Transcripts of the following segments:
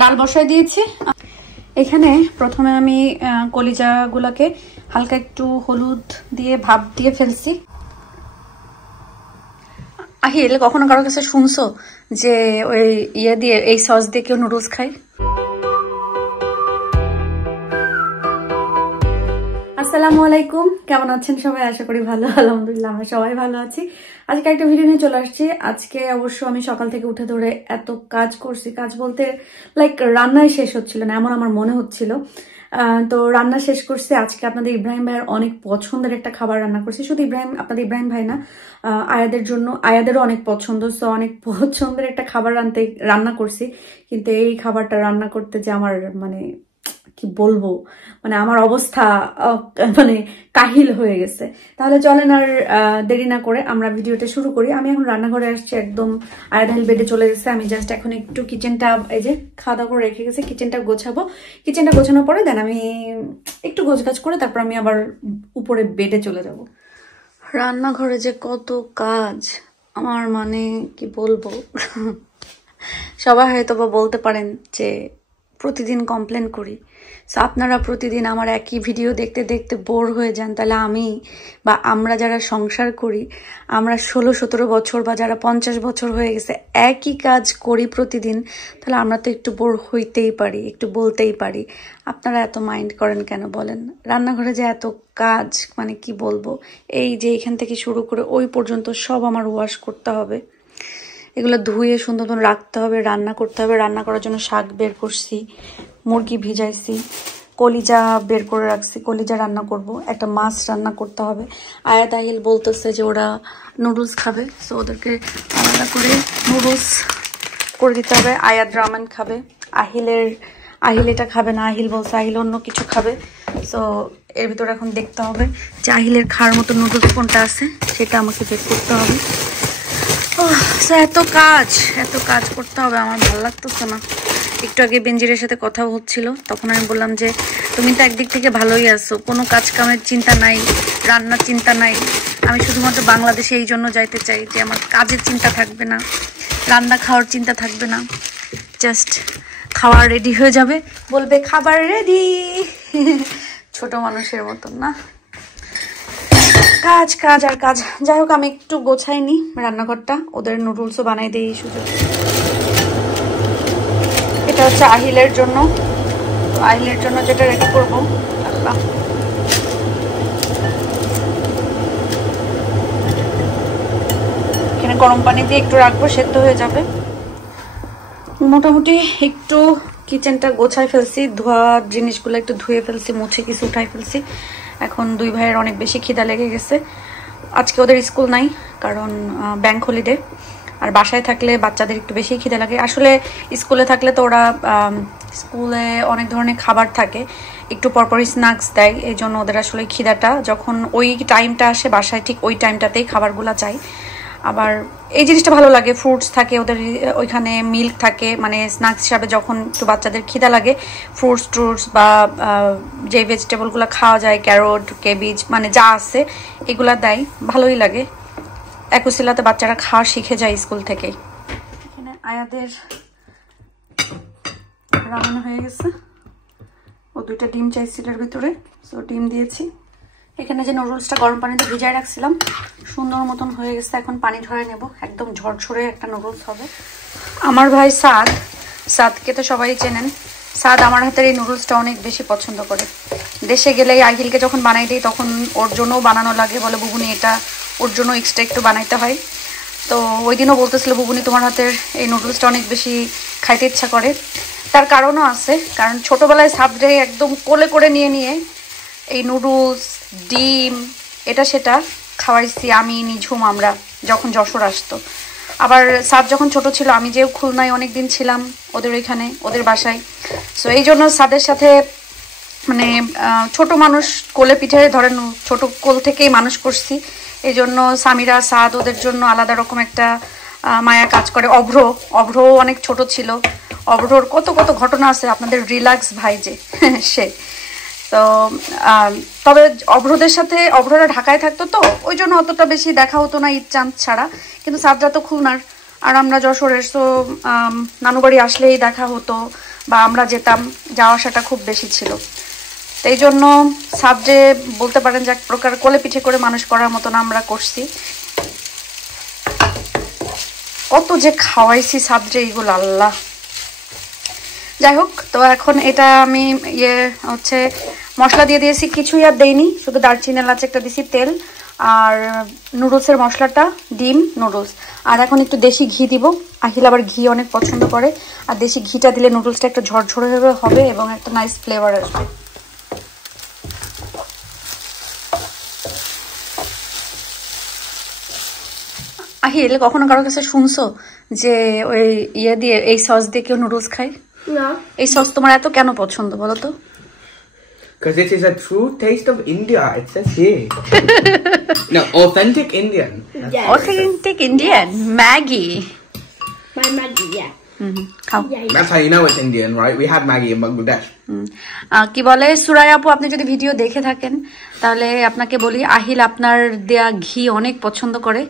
ডাল বসায় দিয়েছি। এখানে প্রথমে আমি কলিজাগুলোকে হালকা একটু হলুদ দিয়ে ভাপ দিয়ে ফেলছি। আহিল, কখনো কারোর কাছে শুনছো যে ওই ইয়ে দিয়ে এই সস দিয়ে কেউ নুডলস খায়? আসসালামু আলাইকুম, কেমন আছেন সবাই? আশা করি ভালো। আলহামদুলিল্লাহ আমরা সবাই ভালো আছি। আজকে একটা ভিডিও নিয়ে চলে আসছি। আজকে অবশ্য আমি সকাল থেকে উঠে ধরে এত কাজ করছি, কাজ বলতে লাইক রান্নায় শেষ হচ্ছিল না এমন আমার মনে হচ্ছিল। তো রান্না শেষ করছি। আজকে আপনাদের ইব্রাহিম ভাইয়ের অনেক পছন্দের একটা খাবার রান্না করছি। শুধু আপনাদের ইব্রাহিম ভাই না, আয়াদের জন্য, আয়াদেরও অনেক পছন্দ। সো অনেক পছন্দের একটা খাবার রান্না করছি। কিন্তু এই খাবারটা রান্না করতে যে আমার কি বলবো, আমার অবস্থা মানে কাহিল হয়ে গেছে। তাহলে চলেন আর দেরি না করে আমরা ভিডিওটা শুরু করি। আমি এখন রান্নাঘরে আসছি, একদম আয়াদাহিল বেডে চলে গেছে। আমি জাস্ট এখন একটু কিচেনটা, এই যে খাওয়া দাওয়া করে রেখে গেছে, কিচেনটা গোছাবো। কিচেনটা গোছানোর পরে দেন আমি একটু গোছগাছ করে তারপর আমি আবার উপরে বেডে চলে যাব। রান্নাঘরে যে কত কাজ আমার, কি বলবো। সবাই হয়তো বা বলতে পারেন যে প্রতিদিন কমপ্লেন করি। সো আপনারা প্রতিদিন আমার একই ভিডিও দেখতে দেখতে বোর হয়ে যান। তাহলে আমরা যারা সংসার করি, আমরা 16-17 বছর বা যারা 50 বছর হয়ে গেছে একই কাজ করি প্রতিদিন, তাহলে আমরা তো একটু বোর হইতেই পারি, একটু বলতেই পারি। আপনারা এত মাইন্ড করেন কেন বলেন? রান্নাঘরে যে এত কাজ, কি বলবো। এই যে এখান থেকে শুরু করে ওই পর্যন্ত সব আমার ওয়াশ করতে হবে, এগুলো ধুয়ে সুন্দর মতো রাখতে হবে, রান্না করতে হবে। রান্না করার জন্য শাক বের করছি, মুরগি ভিজাইছি, কলিজা বের করে রাখছি, কলিজা রান্না করব, একটা মাছ রান্না করতে হবে। আয়াত আহিল বলতেছে যে ওরা নুডলস খাবে, সো ওদেরকে আলাদা করে নুডলস করে দিতে হবে। আয়াত রামেন খাবে, আহিল এটা খাবে না। আহিল বলছে আহিল অন্য কিছু খাবে। সো এর ভিতরে এখন দেখতে হবে যে আহিলের খাওয়ার মতো নুডলস কোনটা আছে, সেটা আমাকে বের করতে হবে। এত কাজ করতে হবে, আমার ভালো লাগতেছে না। একটু আগে বেনজিরের সাথে কথা হচ্ছিল, তখন আমি বললাম যে তুমি তো একদিক থেকে ভালোই আছো, কোনো কাজ কামের চিন্তা নাই, রান্নার চিন্তা নাই। আমি শুধুমাত্র বাংলাদেশে এই জন্য যাইতে চাই যে আমার কাজের চিন্তা থাকবে না, রান্না খাওয়ার চিন্তা থাকবে না। জাস্ট খাওয়ার রেডি হয়ে যাবে, বলবে খাবার রেডি। ছোট মানুষের মতন না, কাজ আর কাজ। যাই হোক, আমি একটু গোছাইনি রান্নাঘরটা, ওদের নুডলসও বানাই দিই শুধু। এটা হচ্ছে আহিলের জন্য, যেটা রেডি করবো। এখানে গরম পানি দিয়ে একটু রাখবো, সেদ্ধ হয়ে যাবে। মোটামুটি একটু কিচেনটা গোছাই ফেলছি, ধোয়া জিনিসগুলো একটু ধুয়ে ফেলছি, মুছে কিছু উঠাই ফেলছি। এখন দুই ভাইয়ের অনেক বেশি খিদা লেগে গেছে। আজকে ওদের স্কুল নাই, কারণ ব্যাংক হলিডে। আর বাসায় থাকলে বাচ্চাদের একটু বেশি খিদা লাগে। আসলে স্কুলে থাকলে তো ওরা স্কুলে অনেক ধরনের খাবার থাকে, একটু পরপরই স্ন্যাক্স দেয়, এই জন্য ওদের আসলে খিদাটা যখন ওই টাইমটা আসে বাসায়, ঠিক ওই টাইমটাতেই খাবারগুলো চাই। আবার এই জিনিসটা ভালো লাগে, ফ্রুটস থাকে ওদের ওইখানে, মিল্ক থাকে, স্ন্যাক্স হিসাবে যখন একটু বাচ্চাদের খিদা লাগে ফ্রুটস বা যে ভেজিটেবলগুলো খাওয়া যায়, ক্যারট, কেবিজ, যা আছে এগুলা দেয়, ভালোই লাগে। একুশিলাতে বাচ্চারা খাওয়া শিখে যায় স্কুল থেকেই। এখানে আয়াদের রান্না হয়ে গেছে, ও 2টা ডিম চাইছিল এর ভিতরে, সো ডিম দিয়েছি। এখানে যে নুডলসটা গরম পানিতে ভিজায় রাখছিলাম, সুন্দর মতন হয়ে গেছে। এখন পানি ঝরে নেব, একদম ঝরঝরে একটা নুডলস হবে। আমার ভাই সাদকে তো সবাই চেনেন। সাদ আমার হাতের এই নুডলসটা অনেক বেশি পছন্দ করে। দেশে গেলেই আহিলকে যখন বানাই দিই তখন ওর জন্যও বানানো লাগে, বলে বুবুনি এটা ওর জন্য এক্সট্রা একটু বানাইতে হয়। তো ওই দিনও বলতেছিল বুবুনি তোমার হাতের এই নুডলসটা অনেক বেশি খাইতে ইচ্ছা করে। তার কারণও আছে, কারণ ছোটোবেলায় সাদরে একদম কোলে করে নিয়ে এই নুডলস, ডিম, এটা সেটা খাওয়াইছি আমি, নিঝুম, আমরা যখন যশোর আসতো। আবার সাদ যখন ছোট ছিল, আমি যে খুলনায় অনেক দিন ছিলাম ওদের ওইখানে, ওদের বাসায়। সো এই জন্য সাদের সাথে ছোট মানুষ কোলে পিঠে ধরেন, ছোট কোল থেকেই মানুষ করছি। এই জন্য সামিরা, সাদ ওদের জন্য আলাদা রকম একটা মায়া কাজ করে। অভ্র অনেক ছোট ছিল, অভ্রর কত ঘটনা আছে আপনাদের। রিল্যাক্স ভাই যে সে তো, তবে অভ্ররা ঢাকায় থাকতো, তো ওই জন্য অতটা বেশি দেখা হতো না ঈদ চাঁদ ছাড়া। কিন্তু সাদরা তো খুলনার আর আমরা যশোরের, তো নানুবাড়ি আসলেই দেখা হতো, বা আমরা যেতাম, যাওয়া আসাটা খুব বেশি ছিল। তো এই জন্য সাবজে বলতে পারেন যে এক প্রকার কোলে পিঠে করে মানুষ করার মতন আমরা করছি। কত যে খাওয়াইছি সাবজে এইগুলো আল্লাহ। যাই হোক, তো এখন এটা আমি হচ্ছে মশলা দিয়ে দিয়েছি, কিছুই আর দেইনি, শুধু দারচিনি এলাচ একটা দিয়েছি, তেল আর নুডলসের মশলাটা, ডিম, নুডলস। আর এখন একটু দেশি ঘি দিব, আহিল আবার ঘি অনেক পছন্দ করে, আর দেশি ঘিটা দিলে নুডলসটা একটু ঝরঝরে হবে এবং একটা নাইস ফ্লেভার আসবে। আহিল, কখনো কারোর কাছে শুনছো যে ওই দিয়ে এই সস দিয়ে কেউ নুডলস খায়? না। এই সস তোমার এত কেন পছন্দ বলো তো? Because it is a true taste of India. It says here. No, authentic Indian. Yes. Authentic Indian Maggie. My Maggie, yeah. খাও। That's how you know it's Indian, right? We had Maggie in Bangladesh. কি বলে সুরাই আপু, আপনি যদি video দেখে থাকেন তাহলে আপনাকে বলি, আহিল আপনার দেয়া ঘি অনেক পছন্দ করে।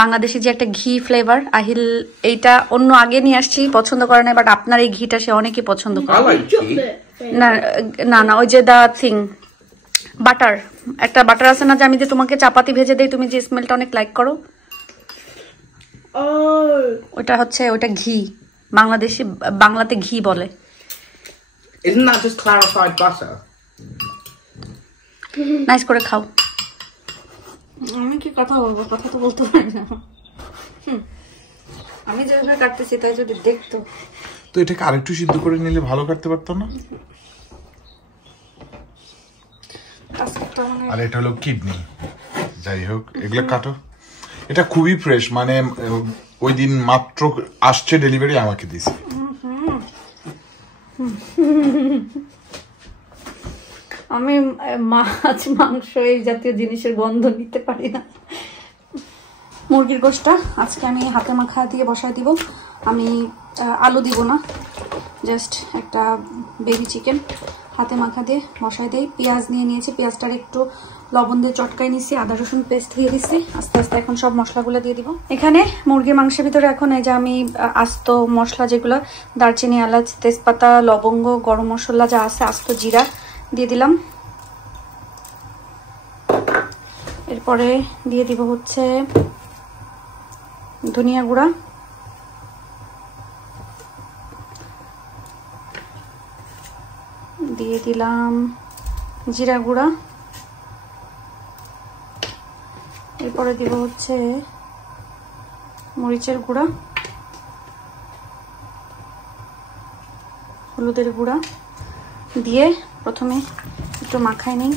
বাংলাদেশি যে একটা ঘি ফ্লেভার, আহিল এইটা অন্য আগে নিয়ে আসছি, পছন্দ করে না, বাট আপনার এই ঘিটা সে অনেকই পছন্দ করে। I like ghee. না না না, ওই যে দা থিং বাটার, একটা বাটার আছে না যে আমি যে তোমাকে চাপাতি ভেজে দেই, তুমি যে স্মেলটা অনেক লাইক করো, ওটা হচ্ছে ওটা ঘি, বাংলাদেশি বাংলাতে ঘি বলে। Isn't that just clarified butter? Nice করে খাও। আমি কি কথা বলবো, কথা তো বলতে পারি না। আমি যেভাবে কাটতেছি তাই যদি দেখতো। তো এটাকে আরেকটু সিদ্ধ করে নিলে ভালো কাটতে পারতো না? আর এটা হলো কিডনি। যাই হোক, এগুলো কাটো। এটা খুবই ফ্রেশ, মানে ওই দিন মাত্র আসছে ডেলিভারি, আমাকে দিছে। আমি মাছ মাংস এই জাতীয় জিনিসের গন্ধ নিতে পারি না। মুরগির গোশটা আজকে আমি হাতে মাখা দিয়ে বসায় দিব। আমি আলু দিব না, জাস্ট একটা বেবি চিকেন হাতে মাখা দিয়ে বসায় দিই। পেঁয়াজ নিয়ে নিয়েছি, পেঁয়াজটার একটু লবণ দিয়ে চটকায় নিছি, আদা রসুন পেস্ট দিয়ে দিচ্ছি। আস্তে আস্তে এখন সব মশলাগুলো দিয়ে দিব। এখানে মুরগির মাংসের ভিতরে এখন এই যে আমি আস্ত মশলা যেগুলো, দারচিনি, এলাচ, তেজপাতা, লবঙ্গ, গরম মশলা যা আছে, আস্ত জিরা দিয়ে দিলাম। এরপরে দিয়ে দিব হচ্ছে ধনিয়া গুঁড়া, দিয়ে দিলাম জিরা গুঁড়া, এরপরে দিব হচ্ছে মরিচের গুঁড়া, হলুদের গুঁড়া দিয়ে প্রথমে একটু মাখাই নিই,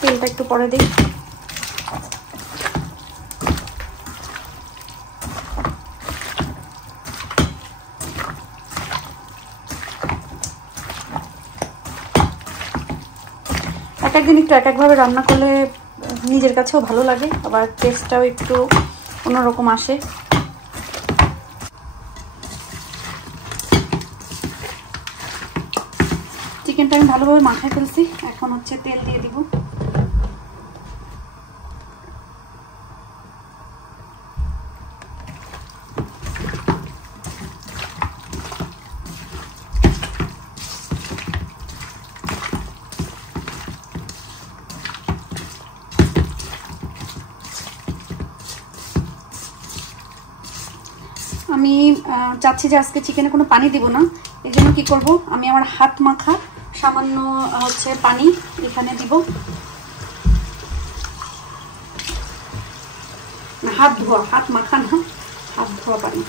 তেলটা একটু পরে দিই। এক একদিন একটু এক একভাবে রান্না করলে নিজের কাছেও ভালো লাগে, আবার টেস্টটাও একটু অন্যরকম আসে। চিকেনটা আমি ভালোভাবে মাখায় ফেলছি, এখন হচ্ছে তেল দিয়ে দিব। আমি চাচ্ছি যে আজকে চিকেনে কোনো পানি দিব না, এই জন্য কি করব, আমি আমার হাত মাখা সামান্য হচ্ছে পানি এখানে দিব। হাত ধোয়া, হাত মাখা না, হাত ধোয়া পানি।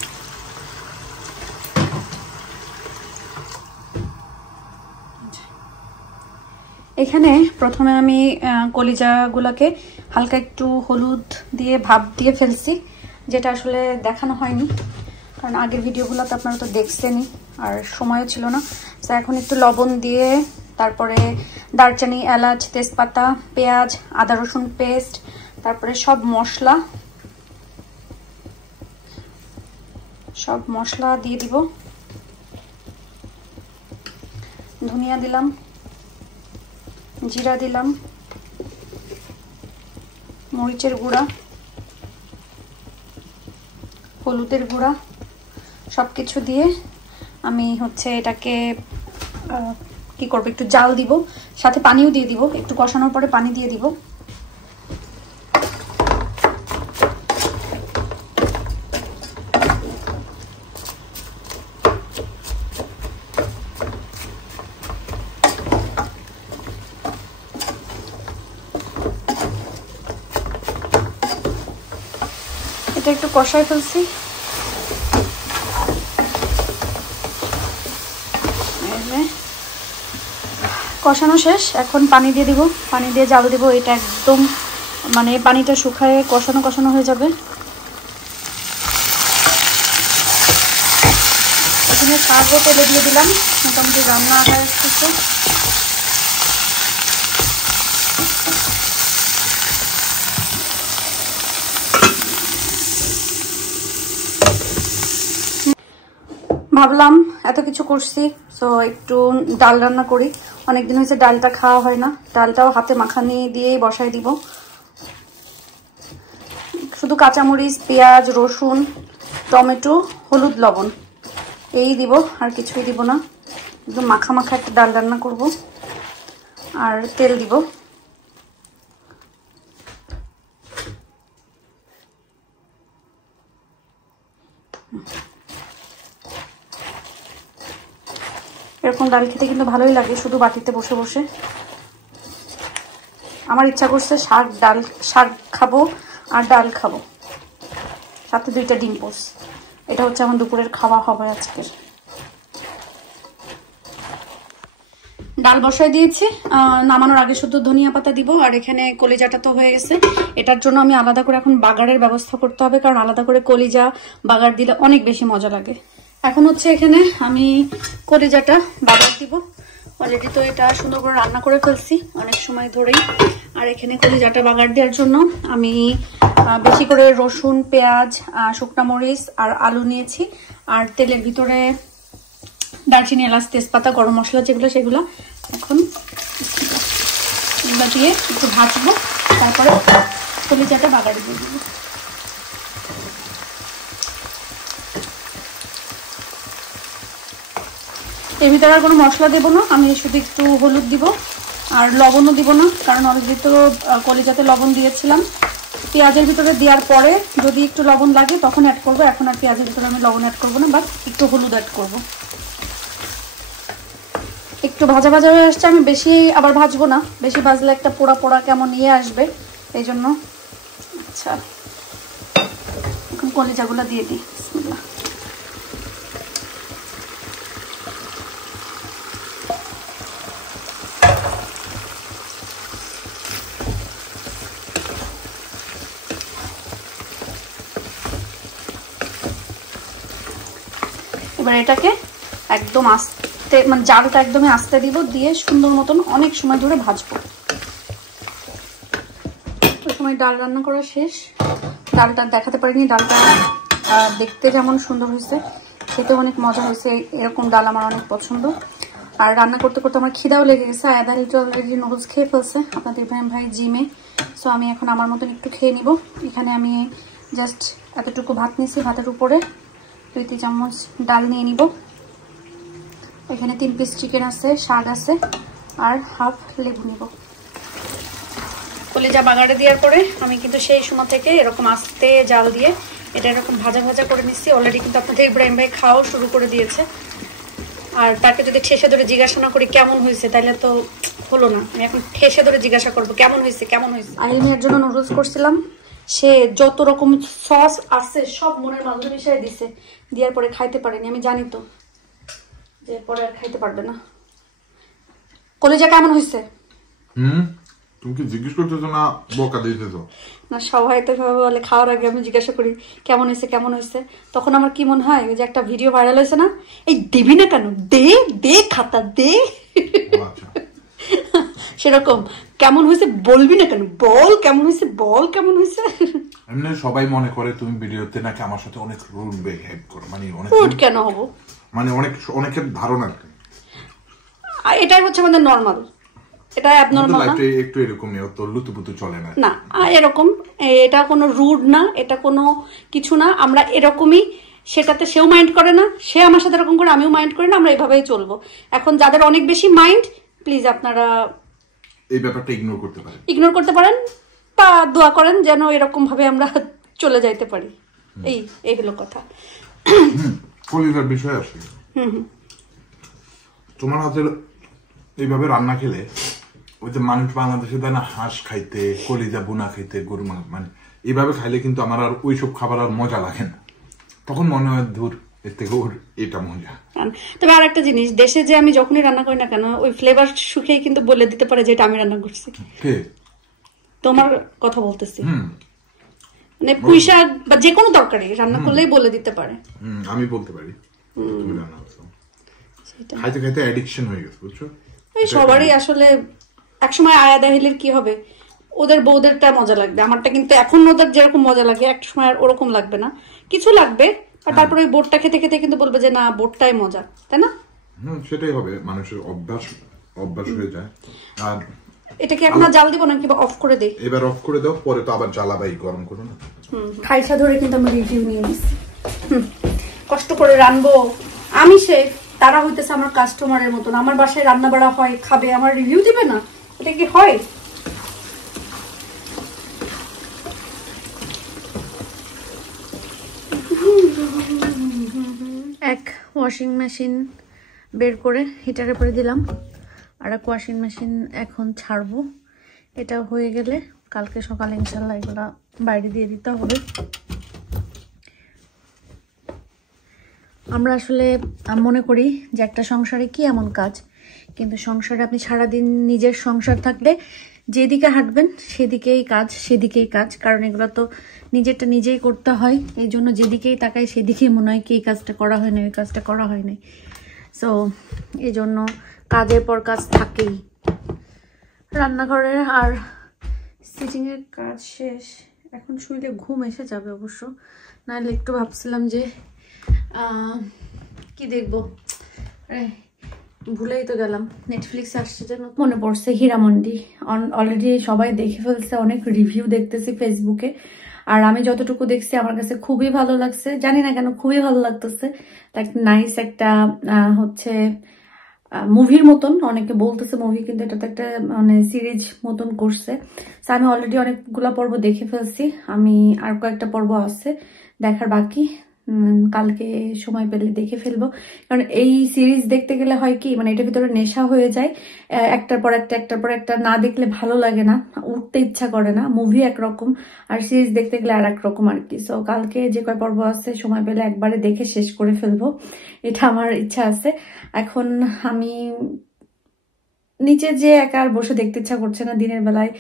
এখানে প্রথমে আমি কলিজাগুলোকে হালকা একটু হলুদ দিয়ে ভাপ দিয়ে ফেলছি, যেটা আসলে দেখানো হয়নি, কারণ আগের ভিডিওগুলোতে আপনারা তো দেখছেনই আর সময়ও ছিল না। তো এখন একটু লবণ দিয়ে, তারপরে দারচিনি, এলাচ, তেজপাতা, পেঁয়াজ, আদা রসুন পেস্ট, তারপরে সব মশলা দিয়ে দিব। ধনিয়া দিলাম, জিরা দিলাম, মরিচের গুঁড়া, হলুদের গুঁড়া, সবকিছু দিয়ে আমি হচ্ছে এটাকে কি করব, একটু জাল দিব, সাথে পানিও দিয়ে দিব, একটু কষানোর পরে পানি দিয়ে দিব। এটা একটু কষায় ফেলছি। কষানো শেষ, এখন পানি দিয়ে দিব, পানি দিয়ে জাল দিব। এটা একদম মানে পানিটা শুকায় কষানো কষানো হয়ে যাবে। এখানে শাকও তেলে দিয়ে দিলাম, মোটামুটি রান্না হয়ে আসতেছে। ভাবলাম এত কিছু করছি, তো একটু ডাল রান্না করি। অনেকদিন হয়েছে ডালটা খাওয়া হয় না, ডালটাও হাতে মাখানি দিয়েই বসাই দিব। শুধু কাঁচামরিচ, পেঁয়াজ, রসুন, টমেটো, হলুদ, লবণ এই দিব, আর কিছুই দিব না। একদম মাখা মাখা একটা ডাল রান্না করব। আর তেল দিব। এরকম ডাল খেতে কিন্তু ভালোই লাগে, শুধু বাটিতে বসে বসে। আমার ইচ্ছা করছে শাক খাবো আর ডাল খাবো, সাথে 2টা ডিম পোস। এটা হচ্ছে আমার দুপুরের খাওয়া হবে আজকের। ডাল বসাই দিয়েছি, নামানোর আগে শুধু ধনিয়া পাতা দিব। আর এখানে কলিজাটা তো হয়ে গেছে, এটার জন্য আমি আলাদা করে এখন বাগারের ব্যবস্থা করতে হবে, কারণ আলাদা করে কলিজা বাগার দিলে অনেক বেশি মজা লাগে। এখন হচ্ছে এখানে আমি কলিজাটা বাগার দিব। অলরেডি তো এটা সুন্দর করে রান্না করে ফেলছি অনেক সময় ধরেই। আর এখানে কলিজাটা বাগার দেওয়ার জন্য আমি বেশি করে রসুন, পেঁয়াজ, শুকনা মরিচ আর আলু নিয়েছি। আর তেলের ভিতরে দারচিনি, এলাচ, তেজপাতা, গরম মশলা যেগুলো সেগুলো এখন এগুলো দিয়ে একটু ভাজবো, তারপরে কলিজাটা বাগারে দিয়ে দেবো। এর ভিতরে আর কোনো মশলা দেবো না, আমি শুধু একটু হলুদ দিব আর লবণও দিব না, কারণ অলরেডি তো কলিজাতে লবণ দিয়েছিলাম। পেঁয়াজের ভিতরে দেওয়ার পরে যদি একটু লবণ লাগে তখন অ্যাড করবো, এখন আর পেঁয়াজের ভিতরে আমি লবণ অ্যাড করবো না, বাস একটু হলুদ অ্যাড করবো। একটু ভাজা ভাজা হয়ে আসছে, আমি বেশি আবার ভাজবো না, বেশি ভাজলে একটা পোড়া পোড়া কেমন নিয়ে আসবে, এই জন্য। আচ্ছা, এখন কলিজাগুলো দিয়ে দিই। বিসমিল্লাহ। এবার এটাকে একদম আস্তে, মানে জালটা একদমই আস্তে দিব, দিয়ে সুন্দর মতন অনেক সময় ধরে ভাজবো। ওই সময় ডাল রান্না করা শেষ। ডালটা দেখাতে পারিনি, ডালটা দেখতে যেমন সুন্দর হয়েছে, খেতে অনেক মজা হয়েছে। এরকম ডাল আমার অনেক পছন্দ। আর রান্না করতে করতে আমার খিদাও লেগে গেছে। আয়াদা অলরেডি নুডলস খেয়ে ফেলছে, আপনাদের ইব্রাহিম ভাই জিমে। সো আমি এখন আমার মতন একটু খেয়ে নিব। এখানে আমি জাস্ট এতটুকু ভাত নিয়েছি, ভাতের উপরে 2 চামচ ডাল নিয়ে নিব। এখানে 3 পিস চিকেন আছে, শাক আছে, আর হাফ লেবু নিব। কলিজা বাগারে দেওয়ার পরে আমি কিন্তু সেই সময় থেকে এরকম আস্তে জাল দিয়ে এটা এরকম ভাজা ভাজা করে নিচ্ছি। অলরেডি কিন্তু আপনাদের ইব্রাহিম ভাই খাওয়াও শুরু করে দিয়েছে। আর তাকে যদি ঠেসে ধরে জিজ্ঞাসা না করি কেমন হয়েছে, তাহলে তো হলো না। আমি এখন ঠেসে ধরে জিজ্ঞাসা করবো কেমন হয়েছে, কেমন হয়েছে। আইনের জন্য নুডলস করছিলাম, সে যত রকম সস আছে সব মনের মাঝে মিশিয়ে দিছে, দেওয়ার পরে খাইতে পারেনি। আমি জানি তো যে পরে আর খাইতে পারবে না। কলিজা কেমন হয়েছে? তুমি কি জিজ্ঞেস করতেছো না বকা দিতেছো? না, সবাই তো বলে খাওয়ার আগে আমি জিজ্ঞাসা করি কেমন হয়েছে কেমন হয়েছে। তখন আমার কি মনে হয় যে একটা ভিডিও ভাইরাল হয়েছে না, এই দিবি না কেন, দে দে খাতা দে, সেরকম কেমন হয়েছে বলবি না কেন, বল কেমন হয়েছে, বল কেমন হয়েছে। এমনি সবাই মনে করে তুমি ভিডিওতে নাকি আমার সাথে অনেক রুড বিহেভ করো, মানে অনেক রুড কেন হবো, মানে অনেকের ধারণা এটাই হচ্ছে আমাদের নরমাল, এটা অ্যাবনরমাল না। একটু এরকম নেই, তো লুতুপুতু চলে না। না এরকম, এটা কোনো রুড না, এটা কোনো কিছু না। আমরা এরকমই সেটাতে সেও মাইন্ড করে না, সে আমার সাথে এরকম করে, আমিও মাইন্ড করি না, আমরা এইভাবেই চলবো। এখন যাদের অনেক বেশি মাইন্ড, প্লিজ আপনারা এই ব্যাপারটা ইগনোর করতে পারেন বা দোয়া করেন যেন এরকম ভাবে আমরা চলে যাইতে পারি। এই হলো কথা। কলিজার বিষয় আসে, তোমার হাতে এইভাবে রান্না খেলে ওই যে মানুষ বাংলাদেশে দেয় না হাঁস খাইতে, কলিজা বুনা খাইতে, গরু মানে এইভাবে খাইলে কিন্তু আমার আর ওইসব খাবার আর মজা লাগে না, তখন মনে হয় ধুর এর থেকে ওর এটা মজা। তবে আর একটা জিনিস, দেশে যে আমি যখনই রান্না করি না কেন ওই ফ্লেভার শুকিয়ে কিন্তু বলে দিতে পারে যে এটা আমি রান্না করছি। তোমার কথা বলতেছি, মানে পুঁই শাক বা যে কোনো তরকারি রান্না করলেই বলে দিতে পারে। আমি বলতে পারি তুমি রান্না করছো, খাইতে খাইতে অ্যাডিকশন হয়ে গেছে, বুঝছো? এই সবারই আসলে একসময় আয়া দাহিলের কি হবে, ওদের বউদেরটা মজা লাগবে, আমারটা কিন্তু এখন ওদের যেরকম মজা লাগে এক সময় আর ওরকম লাগবে না, কিছু লাগবে, আর তারপরে ওই বোটটা খেতে খেতে কিন্তু বলবে যে না বোটটাই মজা, তাই না? সেটাই হবে, মানুষের অভ্যাস হয়ে যায়। আর এটা কি এখন জাল দিব নাকি অফ করে দেই? এবার অফ করে দাও, পরে তো আবার জ্বালাবাই গরম করো না। খাইছা ধরে কিন্তু আমি রিভিউ নিয়ে নিচ্ছি, কষ্ট করে রানবো আমি, সে তারা হইতেছে আমার কাস্টমারের মতন, আমার বাসায় রান্না বাড়া হয়, খাবে, আমার রিভিউ দিবে না, এটা কি হয়? এক ওয়াশিং মেশিন বের করে হিটারের পরে দিলাম, আর এক ওয়াশিং মেশিন এখন ছাড়বো, এটা হয়ে গেলে কালকে সকালে ইনশাল্লাহ এগুলা বাইরে দিয়ে দিতে হবে। আমরা আসলে মনে করি যে একটা সংসারে কি এমন কাজ, কিন্তু সংসারে আপনি সারাদিন নিজের সংসার থাকলে যেদিকে হাঁটবেন সেদিকেই কাজ, কারণ এগুলো তো নিজেরটা নিজেই করতে হয়, এই জন্য যেদিকেই তাকাই সেদিকেই মনে হয় কি এই কাজটা করা হয় না, ওই কাজটা করা হয় নাই। সো এই জন্য কাজের পর কাজ থাকেই। রান্নাঘরের আর সিটিংয়ের কাজ শেষ, এখন শুইলে ঘুম এসে যাবে অবশ্য, নাহলে একটু ভাবছিলাম যে কি দেখবো, ভুলেই তো গেলাম, নেটফ্লিক্স আসছে যেন মনে পড়ছে, হীরামন্ডি অলরেডি সবাই দেখে ফেলছে, অনেক রিভিউ দেখতেছি ফেসবুকে, আর আমি যতটুকু দেখছি আমার কাছে খুবই ভালো লাগছে, জানি না কেন খুবই ভালো লাগতেছে, লাইক নাইস একটা হচ্ছে মুভির মতন, অনেকে বলতেছে মুভি, কিন্তু এটা তো একটা মানে সিরিজ মতন করছে। আমি অলরেডি অনেকগুলা পর্ব দেখে ফেলছি, আমি আর কয়েকটা পর্ব আছে দেখার বাকি, কালকে সময় পেলে দেখে ফেলবো, কারণ এই সিরিজ দেখতে গেলে হয় কি মানে এটার ভিতরে নেশা হয়ে যায়, একটার পর একটা না দেখলে ভালো লাগে না, উঠতে ইচ্ছা করে না, মুভি একরকম আর সিরিজ দেখতে গেলে আর একরকম আর কি। সো কালকে যে কয় পর্ব আছে সময় পেলে একবারে দেখে শেষ করে ফেলবো, এটা আমার ইচ্ছা আছে। এখন আমি নিচে যে একা আর বসে দেখতে ইচ্ছা করছে না, দিনের বেলায়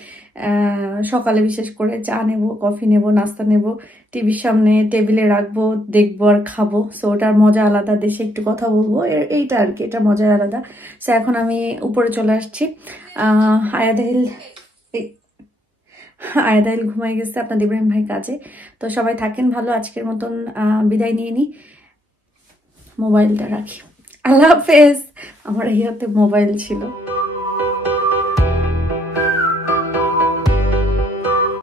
সকালে বিশেষ করে চা নেব, কফি নেব, নাস্তা নেব, টিভির সামনে টেবিলে রাখবো, দেখবো আর খাবো, সো ওটার মজা আলাদা, দেশে একটু কথা বলবো, এইটা আর কি, এটা মজা আলাদা। সো এখন আমি উপরে চলে আসছি, আয়াদাইল ঘুমাই গেছে, আপনার ইব্রাহিম ভাই কাজে। তো সবাই থাকেন ভালো, আজকের মতন বিদায় নিয়ে নি, মোবাইলটা রাখি, আল্লাহ হাফেজ। আমার এই হাতে মোবাইল ছিল।